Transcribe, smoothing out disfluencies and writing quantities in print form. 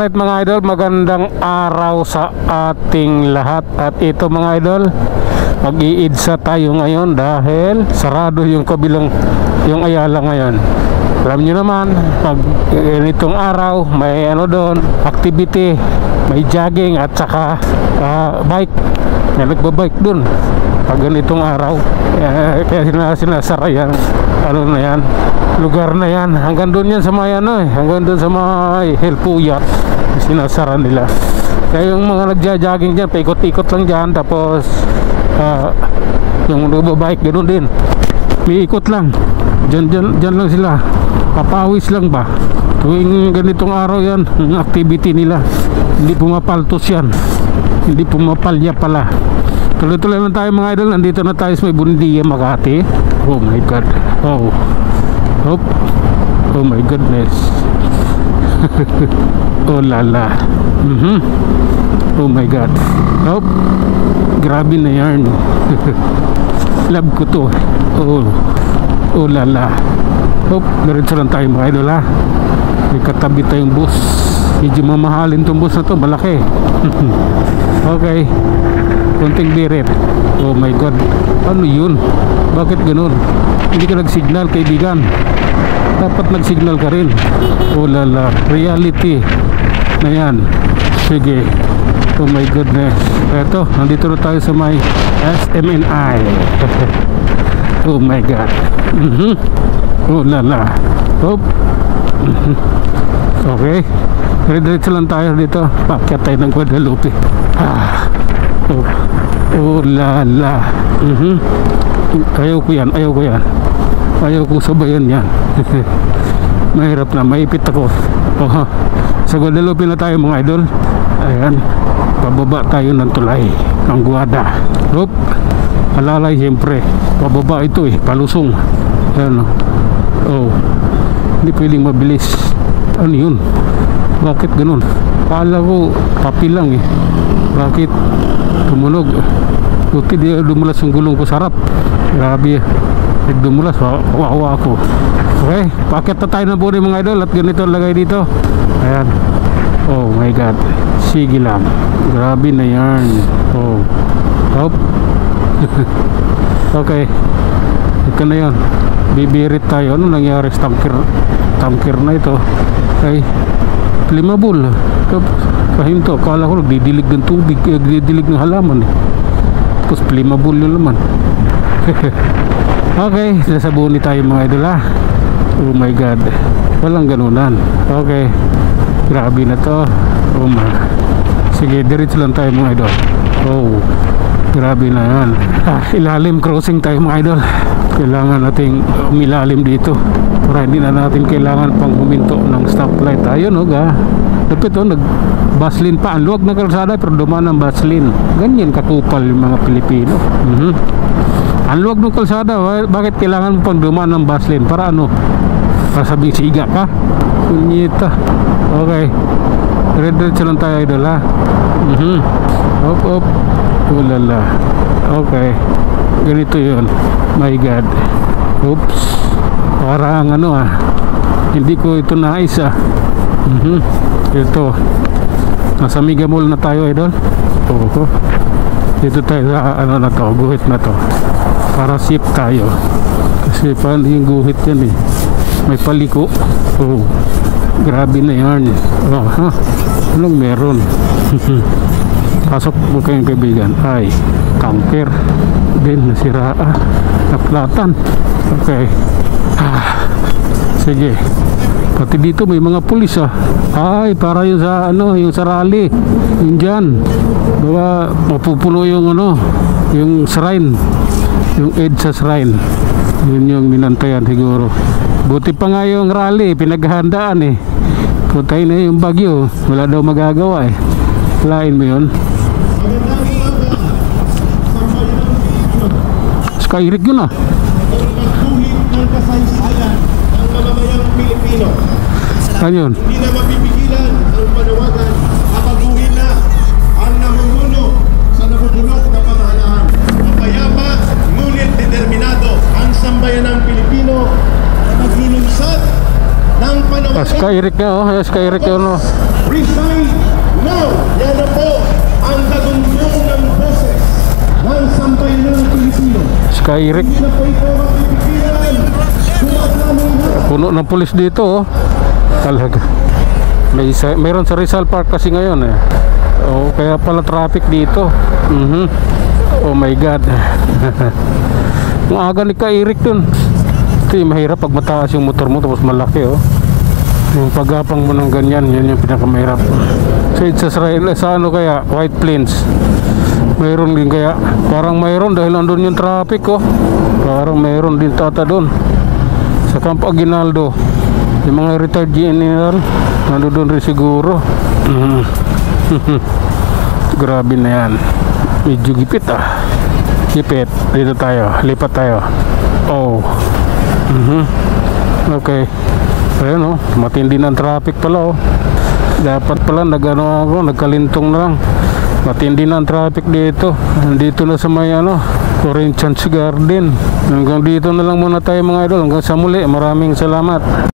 Alright mga idol, magandang araw sa ating lahat. At ito mga idol, mag-iidsa tayo ngayon dahil sarado yung kabilang, yung Ayala ngayon. Alam nyo naman, pag ganitong araw, may ano doon, activity, may jogging at saka bike. May nagbabike doon pag ganitong araw. Kaya sinasara yan, ano na yan, lugar na yan, hanggang doon yan sa may ano hanggang doon sa may Helpuyat, sinasara nila. Kaya yung mga nagja-jogging dyan, paikot-ikot lang dyan. Tapos yung nagbabike ganoon din, may ikot lang dyan lang sila, papawis lang ba tuwing ganitong araw yan, yung activity nila. Hindi pumapaltos yan, hindi pumapalya pala. Tuloy-tuloy lang tayo mga idol. Nandito na tayo sa may Buendia, Makati. Oh my god, oh my goodness. Oh lala. Oh my god. Grabe na yan. Love ko to. Oh lala. Diretso lang tayo mga idol ha. May katabi tayong bus. Medyo mamahalin tong bus na to, malaki. Okay, konting birit. Oh my god, ano yun? Bakit ganun? Hindi ka nag-signal kaibigan, dapat nag-signal ka rin. Oh lala, reality na yan. Sige. Oh my goodness. Eto, nandito na tayo sa may SMNI. Oh my god. Oh lala. Okay, diretso lang tayo dito. Pakyat tayo ng Guadalupe. Oh lala. Ayaw ko yan. Ayaw ko sabayan yan. Mahirap na, maipit ako. Sa Guadalupe na tayo mga idol. Ayan, pababa tayo ng tulay ng Guada. Alalay siyempre, pababa ito palusong. Ayan, hindi pwedeng mabilis. Ano yun? Bakit ganun? Kala ko papi lang Bakit tumunog? Buti di dumulas yung gulong ko sa harap. Grabe, nagdumulas, wawa ako. Okay, paket na tayo na po rin mga idol. At ganito lagay dito. Ayan. Oh my god, sige lang. Grabe na yan. Okay, ito na yan. Bibirit tayo. Ano nangyari sa tanker na ito? Okay, flammable. Pahinto, kala ko nagdidilig ng tubig, nagdidilig ng halaman tapos flammable yun naman. Okay, sasabuni tayo mga idol ha. Oh my god, walang ganunan. Okay, grabe na to. Sige, diretso lang tayo mga idol. Grabe na yan. Ilalim crossing tayo mga idol. Kailangan nating umilalim dito para hindi na natin kailangan pang huminto ng stoplight. Ayun dapat nag-baslin pa. Ang luwag na kalsada pero dumaan ng baslin. Ganyan kakupal yung mga Pilipino. Ang luwag ng kalsada, bakit kailangan mo pang dumaan ng baslin? Para ano? Para sabing siga ka? Kunyita. Okay, diretso lang tayo idol ha. Ulala. Okay, ganito yun. My god. Oops, parang hindi ko ito nais Ito, nasa Mega Mall na tayo idol. Dito tayo sa na to, guhit na to. Para safe tayo. Kasi paano yung guhit yan may paliko. Grabe na yan. Anong meron? Pasok mo kayong kaibigan. Ay, tanker din nasira, naplatan. Okay, sige. Pati dito may mga pulis ay para yung sa yung sa rally yung dyan, baka mapupuno yung yung shrine, yung EDSA shrine. Yun yung minantayan siguro. Buti pa nga yung rally pinaghahandaan putay na yung bagyo, wala daw magagawa Lain mo yun. Skyrig yun ng kasaysayan ng mamamayang Pilipino. Ano yun? Hindi na mapipigilan ang panawagan at pagbuhin na ang namumuno sa nabubulok na pamahalaan. Mapayapa, ngunit determinado ang sambayanang Pilipino na maglulunsad ng panawagan. Skyrick na oh, Skyrick yun oh. Resign now! Yan na po ang tagumpong ng boses ng sambayanang Pilipino. Skyrick. Hindi na po ito mapipigilan. Sumasama na. Puno ng pulis dito oh. Talaga. Mayroon sa Rizal Park kasi ngayon eh. Oh, kaya pala traffic dito. Oh my God. Ang aga ni Kairik dun. Ito yung mahirap pag mataas yung motor mo tapos malaki oh. Yung paggapang mo ng ganyan, yan yung pinakamahirap. Sa ano kaya, White Plains mayroon din kaya, parang mayroon dahil nandun yung traffic oh. Parang mayroon din tata dun sa Camp Aguinaldo. Yung mga retired general nandun dun rin siguro. Grabe na yan, medyo gipit ah. Gipit, dito tayo, lipat tayo. Oh. Okay. Ayun oh, matindi ng traffic pala oh. Dapat pala nagkalintong na lang. Matindi ng traffic dito. Dito na sa may Corinthians Garden. Hanggang dito na lang muna tayo mga idol. Hanggang sa muli, maraming salamat.